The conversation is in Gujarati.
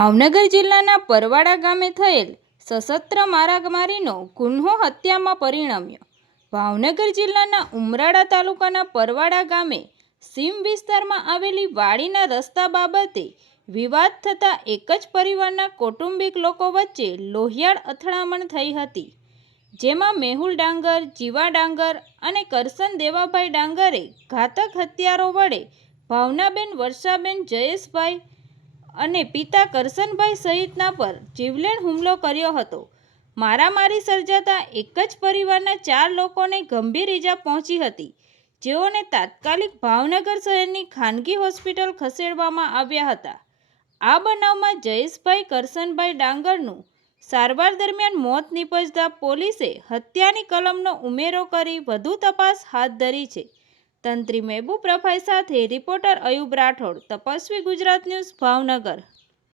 ભાવનગર જિલ્લાના પરવાડા ગામે થયેલ સશસ્ત્ર મારામારીનો ગુન્હો હત્યામાં પરિણમ્યો। ભાવનગર જિલ્લાના ઉમરાળા તાલુકાના પરવાડા ગામે સીમ વિસ્તારમાં આવેલી વાડીના રસ્તા બાબતે વિવાદ થતાં એક જ પરિવારના કૌટુંબિક લોકો વચ્ચે લોહિયાળ અથડામણ થઈ હતી, જેમાં મેહુલ ડાંગર, જીવા ડાંગર અને કરશન દેવાભાઈ ડાંગરે ઘાતક હથિયારો વડે ભાવનાબેન, વર્ષાબેન, જયેશભાઈ અને પિતા કરશનભાઈ સહિતના પર જીવલેણ હુમલો કર્યો હતો। મારામારી સર્જાતા એક જ પરિવારના 4 લોકોને ગંભીર ઈજા પહોંચી હતી, જેઓને તાત્કાલિક ભાવનગર શહેરની ખાનગી હોસ્પિટલ ખસેડવામાં આવ્યા હતા। આ બનાવમાં જયેશભાઈ, કરશનભાઈ ડાંગરનું સારવાર દરમિયાન મોત નીપજતા પોલીસે હત્યાની કલમનો ઉમેરો કરી વધુ તપાસ હાથ ધરી છે। તંત્રી મહેબૂબ રફાઈ સાથે રિપોર્ટર અયુબ રાઠોડ, તપસ્વી ગુજરાત ન્યૂઝ, ભાવનગર।